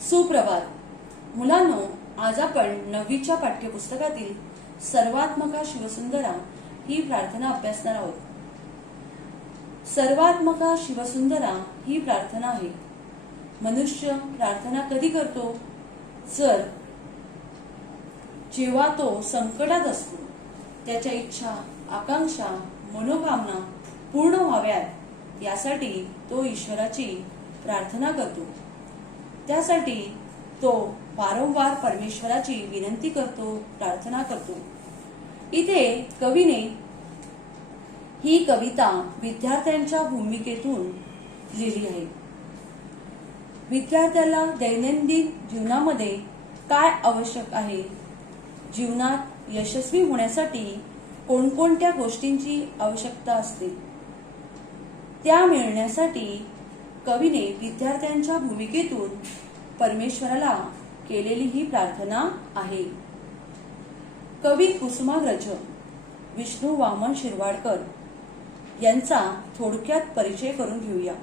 सुप्रभात मुलांनो, आज आपण 9वीच्या पाठ्यपुस्तकातील सर्वात्मका शिवसुंदरा ही प्रार्थना अभ्यासणार आहोत. सर्वात्मका शिवसुंदरा ही प्रार्थना आहे. मनुष्य प्रार्थना कधी करतो? जेव्हा तो संकटात असतो, त्याच्या इच्छा, आकांक्षा, मनोकामना पूर्ण व्हाव्यात यासाठी तो ईश्वराची प्रार्थना करतो. त्यासाठी तो वारंवार परमेश्वराची विनंती करतो, प्रार्थना करतो. इथे कवीने ही कविता विद्यार्थ्यांच्या भूमिकेतून लिहिली आहे. विद्यार्थ्याला दैनंदिन जीवनामध्ये काय आवश्यक आहे, जीवनात यशस्वी होण्यासाठी कोणकोणत्या गोष्टींची आवश्यकता असते, त्या मिळण्यासाठी कवीने विद्यार्थ्यांच्या भूमिकेतून परमेश्वराला केलेली ही प्रार्थना आहे. कवी कुसुमाग्रज विष्णू वामन शिरवाडकर यांचा थोडक्यात परिचय करून घेऊया.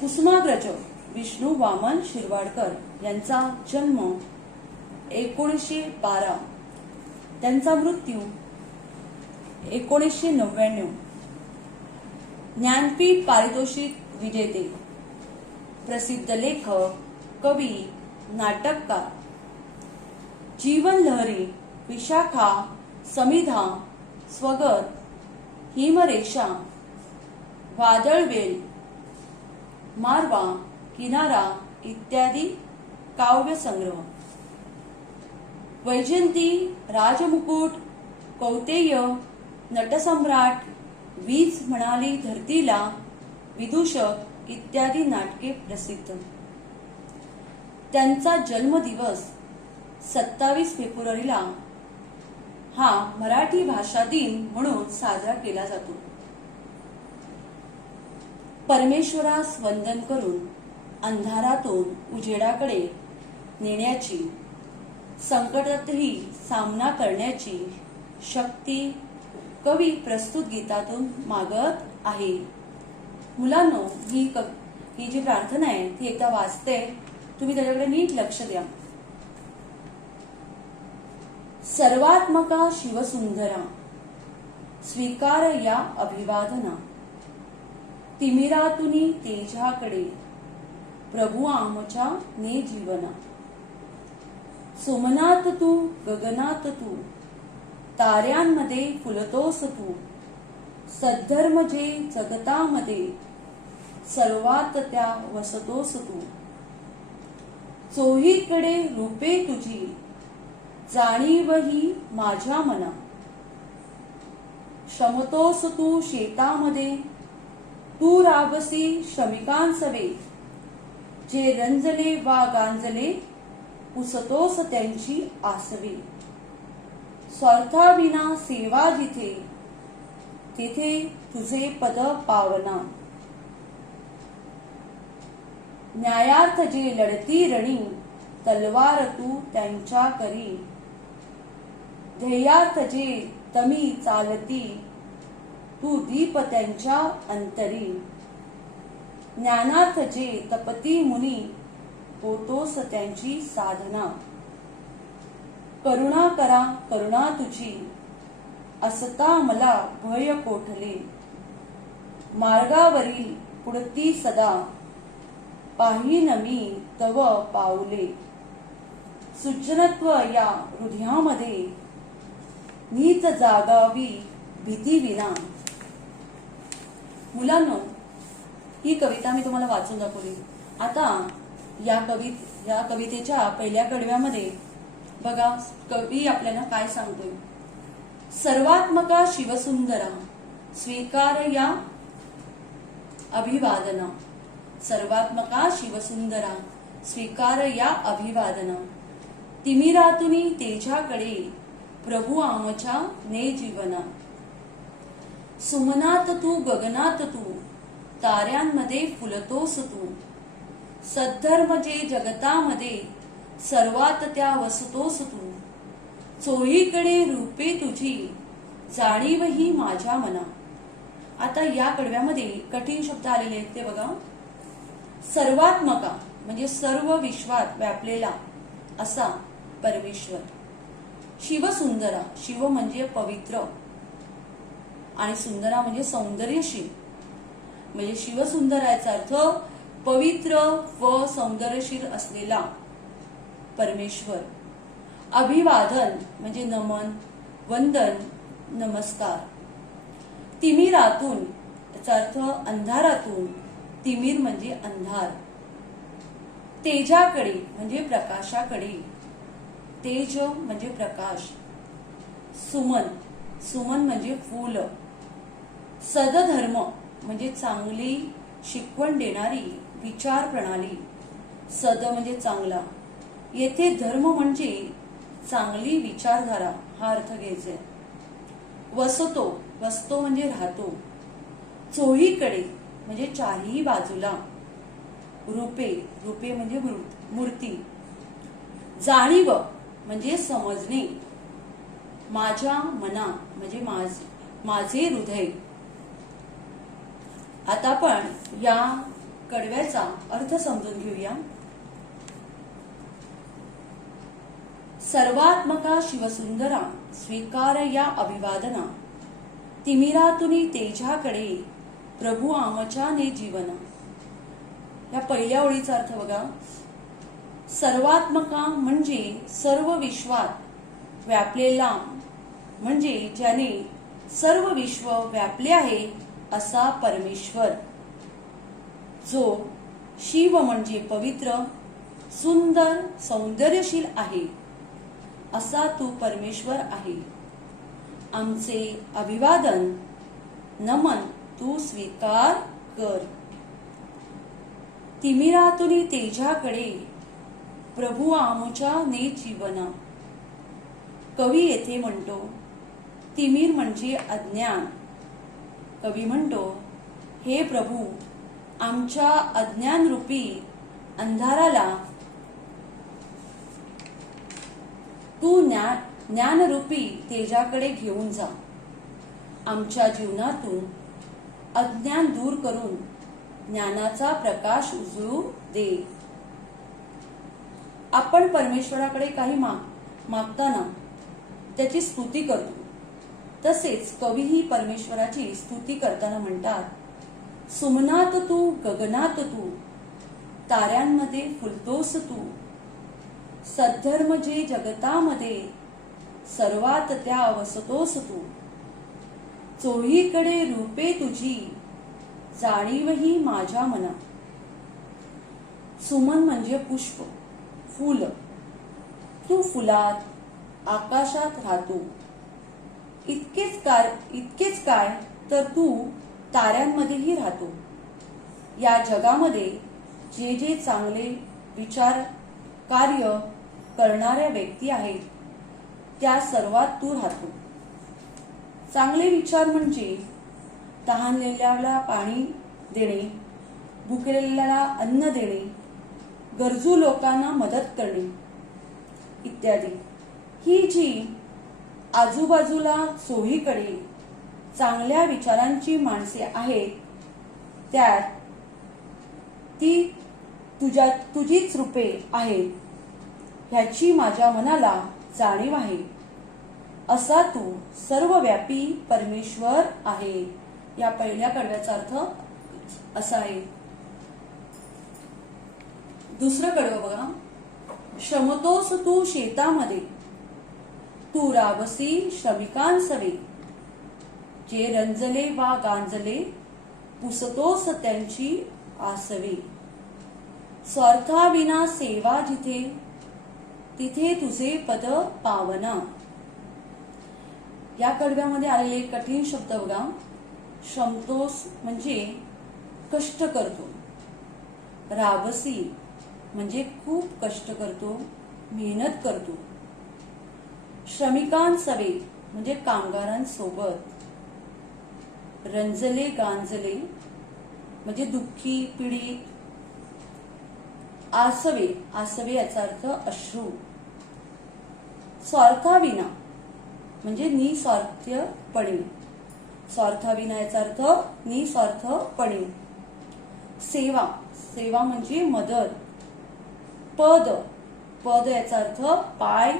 कुसुमाग्रज विष्णू वामन शिरवाडकर यांचा जन्म 1912, त्यांचा मृत्यू 1999. ज्ञानपीठ पारितोषिक विजेते, प्रसिद्ध लेखक, कवी, नाटककार. जीवन लहरी, विशाखा, समिधा, स्वगत, हिमरेषा, वादळवेल, मारवा, किनारा इत्यादी काव्य संग्रह. वैजयंती, राजमुकुट, कौतेय, नटसम्राट, वीज म्हणाली धरतीला, विदूषक इत्यादी नाटके प्रसिद्ध. त्यांचा जन्मदिवस 27 फेब्रुवारीला हा मराठी भाषा दिन म्हणून साजरा केला जातो. परमेश्वरास वंदन करून अंधारातून उजेडाकडे नेण्याची, संकटातही सामना करण्याची शक्ती कवी प्रस्तुत गीतातून मागत आहे. मुलांनो, ही जी प्रार्थना आहे ती एकदा वाचते, तुम्ही त्याच्याकडे नीट लक्ष द्या. सर्वात्मका शिवसुंदरा, स्वीकार या अभिवादना. तिमिरातुनी तेजाकडे, प्रभू आमच्या ने जीवना. सुमनात तू, गगनात तू, ताऱ्यांमध्ये फुलतोस तू. सद्धर्म जे जगतामध्ये, सर्वात त्या वसतोस तू. चोहीकडे रूपे तुझी, जाणीव ही माझ्या मना. शमतोस तू शेतामध्ये, तू राबसी श्रमिकांसवे. जे रंजले वा गांजले, पुसतोस त्यांची आसवे. स्वार्थाविना सेवा जिथे, तिथे तुझे पद पावना. न्यायार्थ जे लढती रणी, तलवार तू त्यांच्या करी. ध्येयार्थ जे तमी चालती, तू दीप त्यांच्या अंतरी. ज्ञानार्थ जे तपती मुनी, होतोस त्यांची साधना. करुणा करा करुणा तुझी, असता मला भय कोठले. मार्गावरील पुढती सदा, पाहीन मी तव पाऊले. सृजनत्व या हृदयामध्ये, नीच जागावी भीती विना. मुलांनो, ही कविता मी तुम्हाला वाचून दाखवली. आता या कवितेच्या पहिल्या कडव्यामध्ये बघा कवी आपल्याला काय सांगतोय. सर्वात्मका शिवसुंदरा, स्वीकार या अभिवादना. सर्वात्मका शिवसुंदरा, स्वीकार या अभिवादना. तिमिरातुनी तेजाकडे, प्रभू आमच्या ने जीवना. सुमनात तू, गगनात तू, ताऱ्यांमध्ये फुलतोस तू. सद्धर्म जे जगतामध्ये, सर्वात त्या वसतोस तू. चोहीकडे रूपे तुझी, जाणीव ही माझ्या मना. आता या कडव्यामध्ये कठीण शब्द आलेले आहेत ते बघा. सर्वात्मका म्हणजे सर्व विश्वात व्यापलेला असा परमेश्वर. शिवसुंदरा, शिव म्हणजे पवित्र आणि सुंदरा म्हणजे सौंदर्यशील. म्हणजे शिवसुंदर याचा अर्थ पवित्र व सौंदर्यशील असलेला परमेश्वर. अभिवादन म्हणजे नमन, वंदन, नमस्कार. तिमिरातून याचा अर्थ अंधारातून, तिमिर म्हणजे अंधार. तेजाकडे म्हणजे प्रकाशाकडे, तेज म्हणजे प्रकाश. सुमन, सुमन म्हणजे फूल. सदधर्म म्हणजे चांगली शिकवण देणारी विचार प्रणाली. सद म्हणजे चांगला, येथे धर्म म्हणजे चांगली विचारधारा हा अर्थ घ्यायचा. वसतो, वसतो म्हणजे राहतो. चोहीकडे म्हणजे चारही बाजूला. रूपे, रूपे म्हणजे मूर्ती. जाणीव म्हणजे समजणे. माझ्या मना म्हणजे माझे हृदय. आता आपण या कडव्याचा अर्थ समजून घेऊया. सर्वात्मका शिवसुंदरा स्वीकार या अभिवादना. तिमिरातुनी तेजाकडे प्रभू आमच्याने जीवना. या पहिल्या ओळीचा अर्थ बघा. सर्वात्मका म्हणजे सर्व विश्वात व्यापलेला, म्हणजे ज्याने सर्व विश्व व्यापले आहे असा परमेश्वर. जो शिव म्हणजे पवित्र, सुंदर, सौंदर्यशील आहे असा तू परमेश्वर आहे. आमचे अभिवादन, नमन तू स्वीकार कर. तिमिरातुनी तेजाकडे प्रभू आमच्या ने जीवना. कवी येथे म्हणतो तिमिर म्हणजे अज्ञान. कवी म्हणतो, हे प्रभू, आमच्या अज्ञान रूपी अंधाराला तू ज्ञानरूपी तेजाकडे घेऊन जा. आमच्या जीवनातून अज्ञान दूर करून ज्ञानाचा प्रकाश उजळू दे. आपण परमेश्वराकडे काही मागताना त्याची स्तुती करतो. तसेच कवीही परमेश्वराची स्तुती करताना म्हणतात, सुमनात तू, गगनात तू, ताऱ्यांमध्ये फुलतोस तू. सद्धर्म जे जगतामध्ये, सर्वात त्या वसतोस तू. चोहीकडे रूपे तुझी, जाणीवही माझ्या मना. सुमन म्हणजे पुष्प, फूल. तू फुलात, आकाशात राहतो. इतकेच काय तर तू ताऱ्यांमध्येही राहतो. या जगामध्ये जे जे चांगले विचार कार्य करणाऱ्या व्यक्ती आहेत त्या सर्वात तू राहतो. चांगले विचार म्हणजे तहानलेल्याला पाणी देणे, भुकेलेल्याला अन्न देणे, गरजू लोकांना मदत करणे इत्यादी. ही जी आजूबाजूला चोहीकडे चांगल्या विचारांची माणसे आहेत, त्यात ती तुझीच रूपे आहेत ह्याची माझ्या मनाला जाणीव आहे. असा तू सर्वव्यापी परमेश्वर आहे. या पहिल्या कडव्याचा अर्थ असा आहे. दुसरं कडवं बघा. शमतोस तू शेतामध्ये, तू राबसी श्रमिकांसवे. जे रंजले वा गांजले, पुसतोस त्यांची आसवे. स्वार्थाविना सेवा जिथे, तिथे तुझे पद पावना. या कडव्यामध्ये आलेले कठीण शब्द बघा. शमतोस म्हणजे कष्ट करतो. राबसी म्हणजे खूप कष्ट करतो, मेहनत करतो. श्रमिकांसवे म्हणजे कामगारांसोबत. रंजले गांजले म्हणजे दुःखी, पीडित. आसवे, आसवे याचा अर्थ अश्रू. स्वार्थाविना म्हणजे निस्वार्थपणे. स्वार्थाविना याचा अर्थ निस्वार्थपणे. सेवा, सेवा म्हणजे मदत, पद, पद याचा अर्थ पाय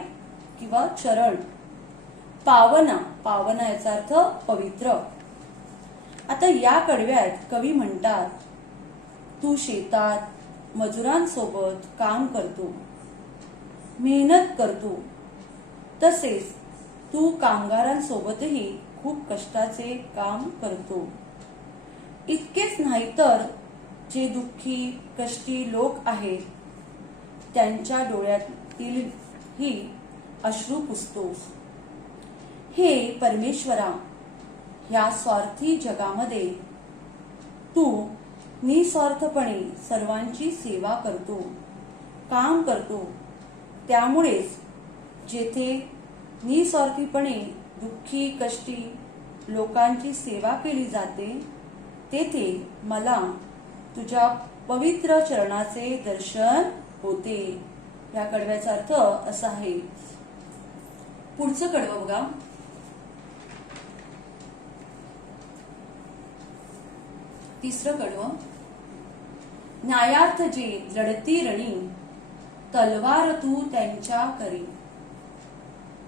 किंवा चरण. पावना, पावना याचा अर्थ पवित्र. आता या कडव्यात कवी म्हणतात, तू शेतात मजुरांसोबत काम करतो, मेहनत करतो, तसेच तू कामगारांसोबतही खूप कष्टाचे काम करतो. इतकेच नाही तर जे दुःखी कष्टी लोक आहेत त्यांच्या डोळ्यातील ही अश्रू पुसतोस. हे परमेश्वरा, या स्वार्थी जगामध्ये तू निस्वार्थपणे सर्वांची सेवा करतो, काम करतो. त्यामुळेच जेथे निस्वार्थीपणे दुःखी कष्टी लोकांची सेवा केली जाते तेथे मला तुझ्या पवित्र चरणाचे दर्शन होते. या कडव्याचा अर्थ असा आहे. पुढचं कडवं बघा. तिसरं कडवं. न्यायार्थ जे लढती रणी, तलवार तू त्यांच्या करी.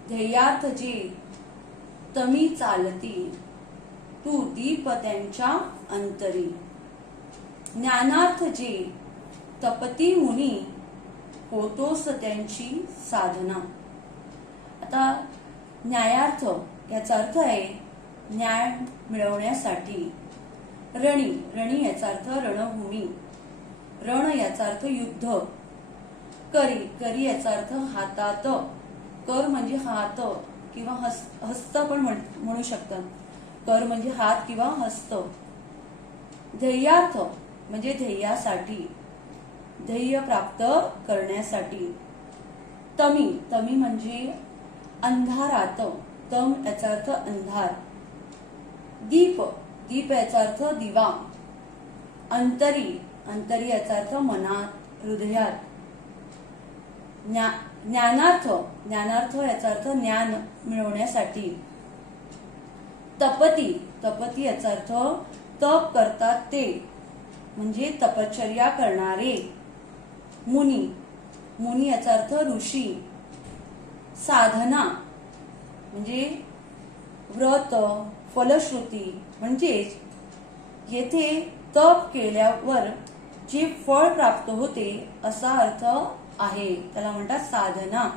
ध्येयार्थ जे तमी चालती, तू दीप त्यांच्या अंतरी. ज्ञानार्थ जे तपती मुनी, होतोस त्यांची साधना. आता न्यायार्थ याचा अर्थ आहे न्याय मिळवण्यासाठी. रणी, रणी याचा अर्थ रणभूमी. रण याचा अर्थ युद्ध. करी, करी याचा अर्थ हातात. कर म्हणजे हात किंवा हस्त पण म्हणू शकतात. कर म्हणजे हात किंवा हस्त. ध्येयार्थ म्हणजे ध्येयासाठी, ध्येय प्राप्त करण्यासाठी. तमी, तमी म्हणजे अंधारात. तम याचा अर्थ अंधार. दीप, दीप याचा अर्थ दिवा. अंतरी, अंतरी याचा अर्थ मनात, हृदयात. ज्ञानार्थ, ज्ञानार्थ याचा अर्थ ज्ञान मिळवण्यासाठी. तपती, तपती याचा अर्थ तप करतात ते म्हणजे तपश्चर्या करणारे. मुनी, मुनी याचा अर्थ ऋषी. साधना म्हणजे व्रत, फलश्रुती. म्हणजेच येथे तप केल्यावर जे फळ प्राप्त होते असा अर्थ आहे, त्याला म्हणतात साधना.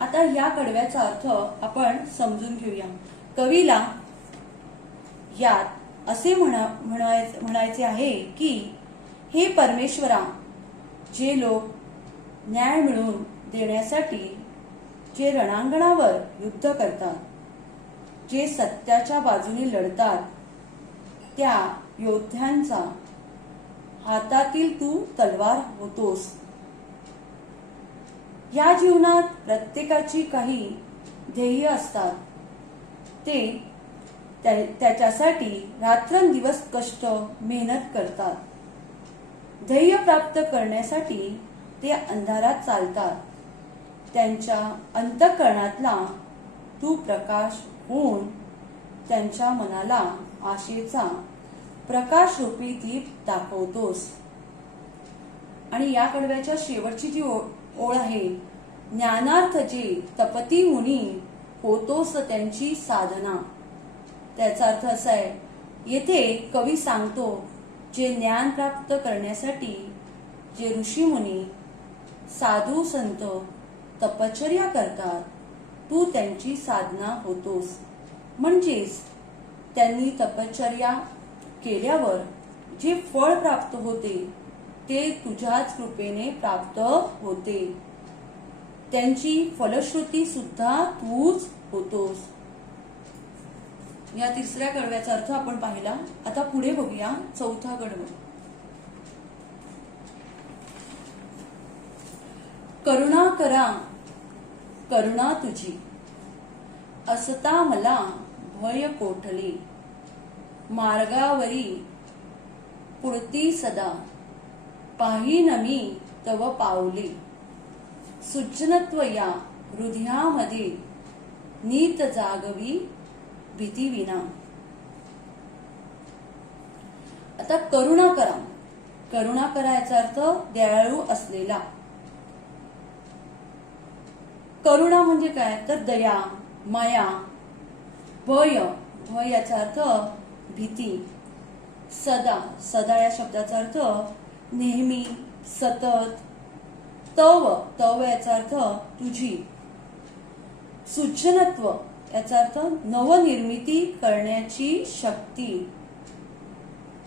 आता या कडव्याचा अर्थ आपण समजून घेऊया. कवीला यात असे म्हणायचे आहे की हे परमेश्वरा, जे लोक न्याय मिळवून देण्यासाठी जे रणांगणावर युद्ध करतात, जे सत्याच्या बाजूने लढतात, त्या योद्ध्यांचा हातातील तू तलवार होतोस. या जीवनात प्रत्येकाची काही ध्येय असतात. ते त्याच्यासाठी रात्रंदिवस कष्ट मेहनत करतात. ध्येय प्राप्त करण्यासाठी ते अंधारात चालतात. त्यांच्या अंतःकरणातला तू प्रकाश होऊन त्यांच्या मनाला आशेचा प्रकाशरूपी दीप दाखवतोस. आणि या कडव्याच्या शेवटची जी ओळ आहे, ज्ञानार्थ जे तपती मुनी, होतोस त्यांची साधना. त्याचा अर्थ असा आहे, येथे कवी सांगतो जे ज्ञान प्राप्त करण्यासाठी जे ऋषी मुनी, साधू संत तपश्चर्या करतात, तू त्यांची साधना होतोस. म्हणजेच त्यांनी तपश्चर्या केल्यावर जे फळ प्राप्त होते ते तुझ्याच कृपेने प्राप्त होते. त्यांची फलश्रुती सुद्धा तूच होतोस. या तिसऱ्या कडव्याचा अर्थ आपण पाहिला. आता पुढे बघूया चौथा कडवं. करुणा करा करुणा तुझी, असता मला भय कोठले. मार्गावरी पुरती सदा, पाहीन मी तव पावले. सुजनत्व या हृदयामध्ये, नीत जागवी भीती विना. आता करुणा करा, करुणा करा याचा अर्थ दयाळू असलेला. करुणा म्हणजे काय तर दया, माया. भय, भय याचा अर्थ भीती. सदा, सदा या शब्दाचा अर्थ नेहमी, सतत. तव, तव याचा अर्थ तुझी. सुजनत्व याचा अर्थ नवनिर्मिती करण्याची शक्ती.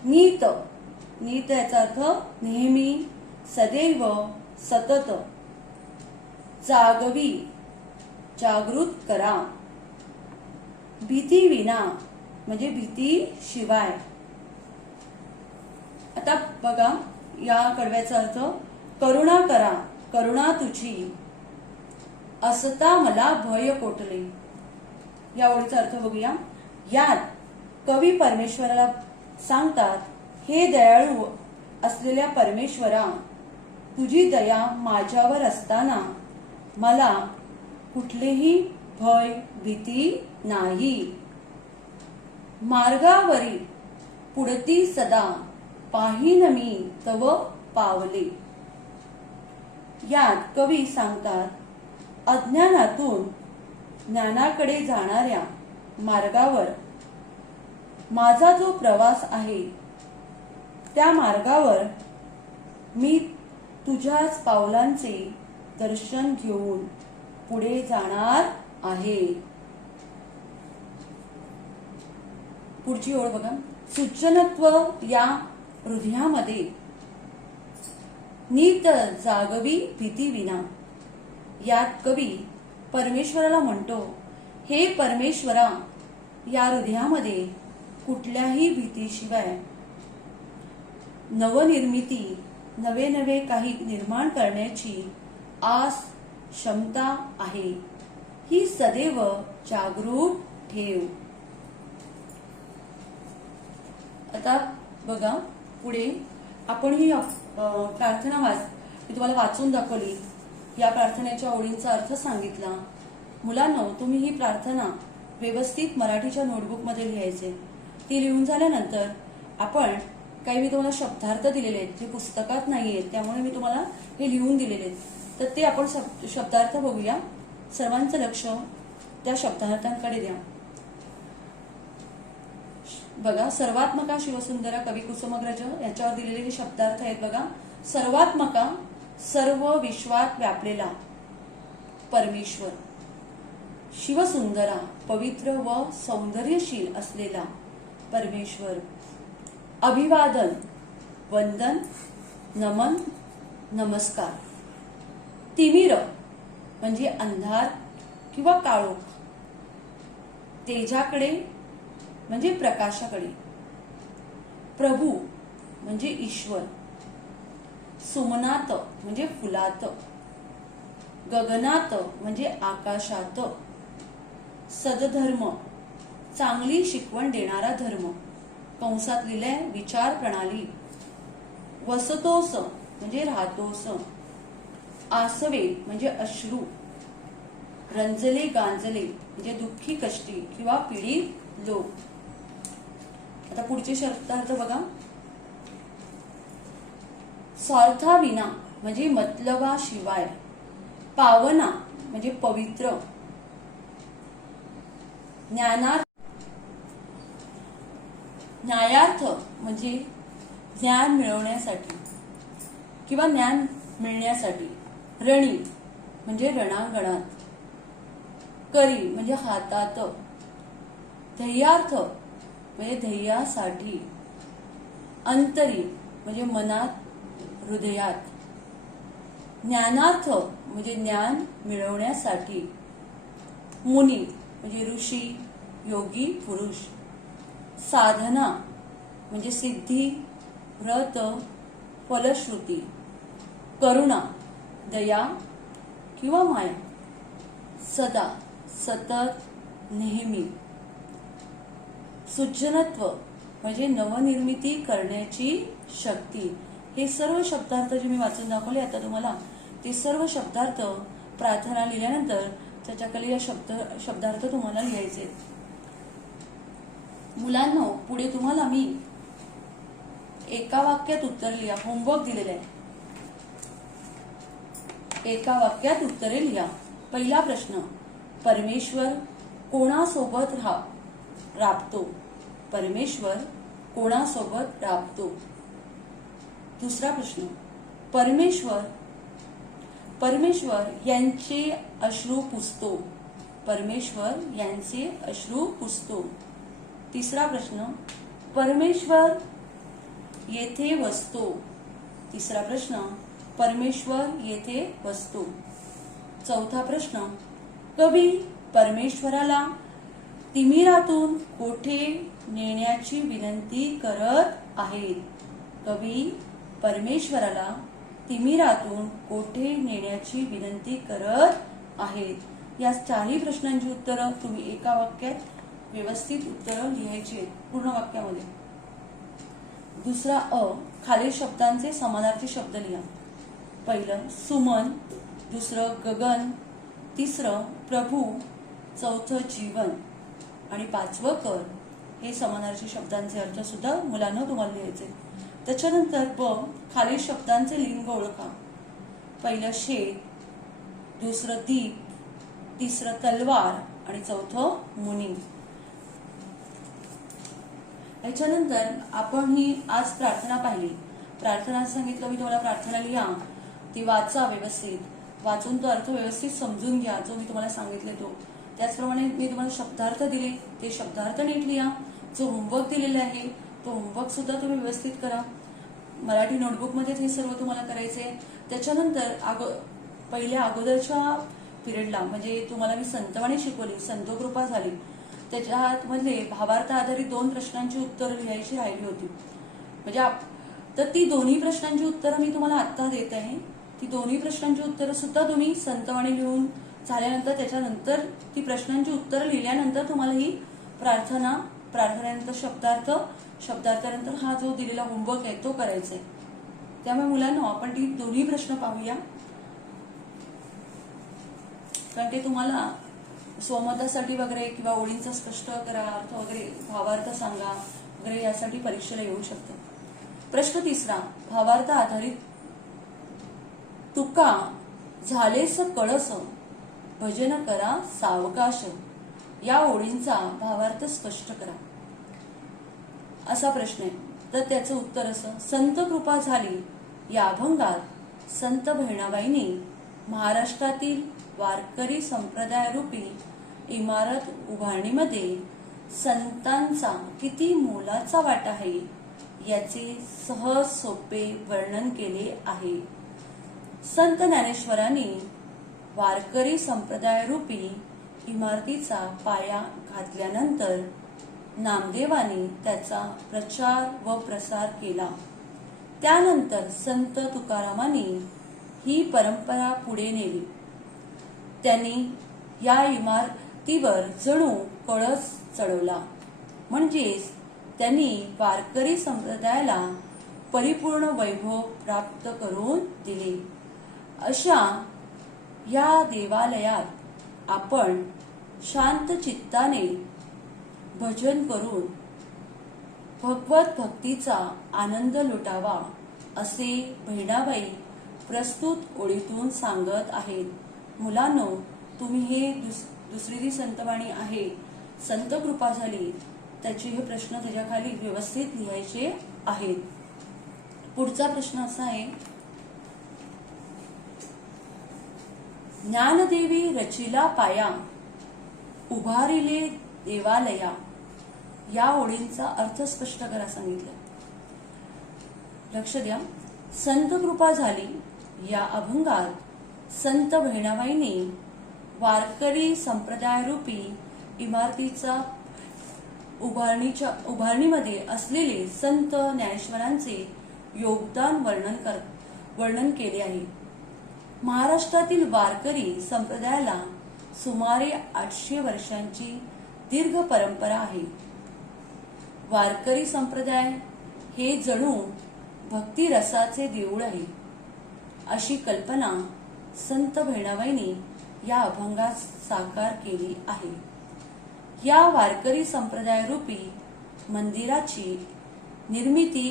नीत, नीत याचा अर्थ नेहमी, सदैव, सतत. जागवी, जागृत करा. भीती विना म्हणजे भीती शिवाय. आता बघा या कडव्याचा अर्थ करुणा करा, करुणा तुझी. असता मला भय कोटले. या ओळीचा अर्थ बघूया. यात कवी परमेश्वराला सांगतात, हे दयाळू असलेल्या परमेश्वरा, तुझी दया माझ्यावर असताना मला कुठलेही भय भीती नाही. मार्गावरी पुढती सदा पाहीन मी तव पावले. यात कवी सांगतात, अज्ञानातून ज्ञानाकडे जाणाऱ्या मार्गावर माझा जो प्रवास आहे त्या मार्गावर मी तुझ्याच पावलांचे दर्शन घेऊन पुढे जाणार आहे. पुढची ओळ बघा. सुजनत्व या हृदयामध्ये नीत जागवी भीती विना. यात कवी परमेश्वराला म्हणतो, हे परमेश्वरा, या हृदयामध्ये कुठल्याही भीतीशिवाय नवनिर्मिती, नवे नवे काही निर्माण करण्याची आस, क्षमता आहे. ही सदैव जागृत ठेव. आता बघा पुढे आपण ही प्रार्थना मी तुम्हाला वाचून दाखवली. या प्रार्थनेच्या ओळींचा अर्थ सांगितला. मुलांनो, तुम्ही ही प्रार्थना व्यवस्थित मराठीच्या नोटबुकमध्ये लिहायचे. ती लिहून झाल्यानंतर आपण काही मी तुम्हाला शब्दार्थ दिलेले आहेत, जे पुस्तकात नाही आहेत, त्यामुळे मी तुम्हाला हे लिहून दिलेले आहेत. तर ते आपण शब्दार्थ बघूया. सर्वांचं लक्ष त्या शब्दार्थांकडे द्या. बघा, सर्वात्मका शिवसुंदरा कवी कुसुमाग्रज याच्यावर दिलेले हे शब्दार्थ आहेत. बघा, सर्वात्मका सर्व विश्वात व्यापलेला परमेश्वर. शिवसुंदरा पवित्र व सौंदर्यशील असलेला परमेश्वर. अभिवादन, वंदन, नमन, नमस्कार. तिमिर म्हणजे अंधार किंवा काळोख. तेजाकडे म्हणजे प्रकाशाकडे. प्रभू म्हणजे ईश्वर. सुमनात म्हणजे फुलात. गगनात म्हणजे आकाशात. सदधर्म चांगली शिकवण देणारा धर्म. कंसात लिहिलंय विचार प्रणाली. वसतोस म्हणजे राहतोस. आसवे म्हणजे अश्रू. रंजले गांजले म्हणजे दुःखी कष्टी किंवा पीडित लोक. आता पुढचे शब्दार्थ बघा. स्वार्थाविना म्हणजे मतलबाशिवाय. पावना म्हणजे पवित्र. न्यायार्थ म्हणजे ज्ञान मिळवण्यासाठी किंवा ज्ञान मिळण्यासाठी. रणी म्हणजे रणांगणात. करी म्हणजे हातात. ध्येयार्थ म्हणजे ध्येयासाठी. अंतरी म्हणजे मनात, हृदयात. ज्ञानार्थ म्हणजे ज्ञान मिळवण्यासाठी. मुनी म्हणजे ऋषी, योगी, पुरुष. साधना म्हणजे सिद्धी, व्रत, फलश्रुती. करुणा दया किंवा माया. सदा, सतत, नेहमी. सुजनत्व म्हणजे नवनिर्मिती करण्याची शक्ती. हे सर्व शब्दार्थ जे मी वाचून दाखवले आता तुम्हाला, ते सर्व शब्दार्थ प्रार्थना लिहिल्यानंतर त्याच्याखाली शब्दार्थ तुम्हाला लिहायचे. मुलांनो, पुढे तुम्हाला मी एका वाक्यात उत्तर लिहा होमवर्क दिलेलं आहे. एका वाक्यात उत्तरे लिहा. पहिला प्रश्न, परमेश्वर कोणासोबत राबतो? परमेश्वर कोणासोबत राबतो? दुसरा प्रश्न, परमेश्वर यांचे अश्रू पुसतो. परमेश्वर यांचे अश्रू पुसतो. तिसरा प्रश्न, परमेश्वर येथे वसतो. तिसरा प्रश्न, परमेश्वर येथे वसतो. चौथा प्रश्न, कवी परमेश्वराला तिमिरातून कोठे नेण्याची विनंती करत आहेत? कवी परमेश्वराला तिमिरातून कोठे नेण्याची विनंती करत आहेत. या चारही प्रश्नांची उत्तरं तुम्ही एका वाक्यात व्यवस्थित उत्तरं लिहायची आहेत, पूर्ण वाक्यामध्ये. दुसरा खालील शब्दांचे समानार्थी शब्द लिहा. पहिलं सुमन, दुसरं गगन, तिसरं प्रभू, चौथं जीवन आणि पाचवं कर. हे समानार्थी शब्दांचे अर्थ सुद्धा मुलांना तुम्हाला लिहायचे. त्याच्यानंतर खालील शब्दांचे लिंग ओळखा. पहिलं शेत, दुसरं दीप, तिसरं तलवार आणि चौथं मुनी. याच्यानंतर आपण ही आज प्रार्थना पाहिली. प्रार्थना सांगितलं मी तुम्हाला, प्रार्थना लिहा, ती वाचा व्यवस्थित, वाचून तो अर्थ व्यवस्थित समजून घ्या जो मी तुम्हाला सांगितले तो. त्याचप्रमाणे मी तुम्हाला शब्दार्थ दिले, ते शब्दार्थ नीट लिहा. जो होमवर्क दिलेला आहे तो होमवर्क सुद्धा तुम्ही व्यवस्थित करा. मराठी नोटबुकमध्ये हे सर्व तुम्हाला करायचे. त्याच्यानंतर पहिल्या अगोदरच्या पिरियडला म्हणजे तुम्हाला मी संतवाणी शिकवली, संतकृपा झाली, त्याच्यात मधले भावार्थ आधारित 2 प्रश्नांची उत्तरं लिहायची राहिली होती. म्हणजे तर ती दोन्ही प्रश्नांची उत्तरं मी तुम्हाला आत्ता देत आहे. ती दोन्ही प्रश्नांची उत्तरं सुद्धा तुम्ही संतवाणी लिहून झाल्यानंतर त्याच्यानंतर ती प्रश्नांची उत्तरं लिहिल्यानंतर तुम्हाला ही प्रार्थनेनंतर शब्दार्थानंतर हा जो दिलेला होमवर्क आहे तो करायचा आहे. त्यामुळे मुलांना आपण ती दोन्ही प्रश्न पाहूया, कारण ते तुम्हाला स्वमतासाठी वगैरे किंवा ओळींचा स्पष्ट करा, अर्थ वगैरे, भावार्थ सांगा वगैरे यासाठी परीक्षेला येऊ शकतं. प्रश्न तिसरा, भावार्थ आधारित. तुका झालेस कळस, भजन करा सावकाश. या ओळींचा भावार्थ स्पष्ट करा, असा प्रश्न आहे. तर त्याचं उत्तर असं, संत कृपा झाली या अभंगात संत बहिणाबाईंनी महाराष्ट्रातील वारकरी संप्रदायरूपी इमारत उभारणीमध्ये संतांचा किती मोलाचा वाटा आहे याचे सहज सोपे वर्णन केले आहे. संत ज्ञानेश्वरांनी वारकरी संप्रदायरूपी इमारतीचा पाया घातल्यानंतर नामदेवांनी त्याचा प्रचार व प्रसार केला. त्यानंतर संत तुकारामांनी ही परंपरा पुढे नेली. त्यांनी या इमारतीवर जणू कळस चढवला, म्हणजेच त्यांनी वारकरी संप्रदायाला परिपूर्ण वैभव प्राप्त करून दिले. अशा या देवालयात आपण शांत चित्ताने भजन करून भगवत भक्तीचा आनंद लुटावा असे बहिणाबाई प्रस्तुत ओळीतून सांगत आहेत. मुलांनो, तुम्ही हे दुसरी जी संतवाणी आहे, संत कृपा झाली, त्याचे हे प्रश्न त्याच्याखाली व्यवस्थित लिहायचे आहेत. पुढचा प्रश्न असा आहे, ज्ञानदेवी रचिला पाया, उभारिले देवालया. या ओळींचा अर्थ स्पष्ट करा सांगितलं. लक्ष द्या. संत कृपा झाली या अभंगात संत बहिणाबाईंनी वारकरी संप्रदायरूपी इमारतीचा उभारणीमध्ये असलेले संत ज्ञानेश्वरांचे योगदान वर्णन केले आहे. महाराष्ट्रातील वारकरी संप्रदायाला सुमारे 800 वर्षांची दीर्घ परंपरा आहे. वारकरी संप्रदाय हे जणू भक्ती रसाचे देऊळ आहे, अशी कल्पना संत बहिणाबाईंनी या अभंगात साकार केली आहे. या वारकरी संप्रदायरूपी मंदिराची निर्मिती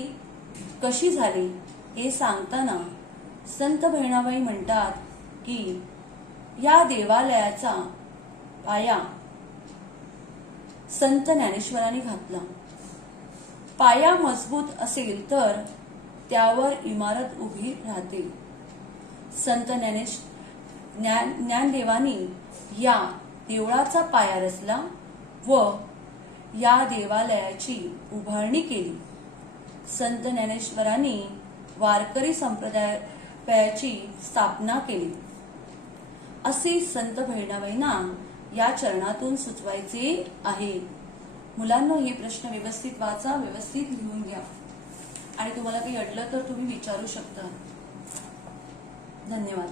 कशी झाली हे सांगताना संत बहिणाबाई म्हणतात की या देवालयाचा पाया संत ज्ञानेश्वरांनी घातला. पाया मजबूत असेल तर त्यावर इमारत उभी राहते. संत ज्ञानदेवांनी या देवळाचा पाया रचला व या देवालयाची उभारणी केली. संत ज्ञानेश्वरांनी वारकरी संप्रदायाची स्थापना केली. असे संत बहिणाबाईंना या चरणातून सुचवायचे आहे. मुलांनो, हे प्रश्न व्यवस्थित वाचा, व्यवस्थित लिहून घ्या आणि तुम्हाला काही अडलं तर तुम्ही विचारू शकता. धन्यवाद.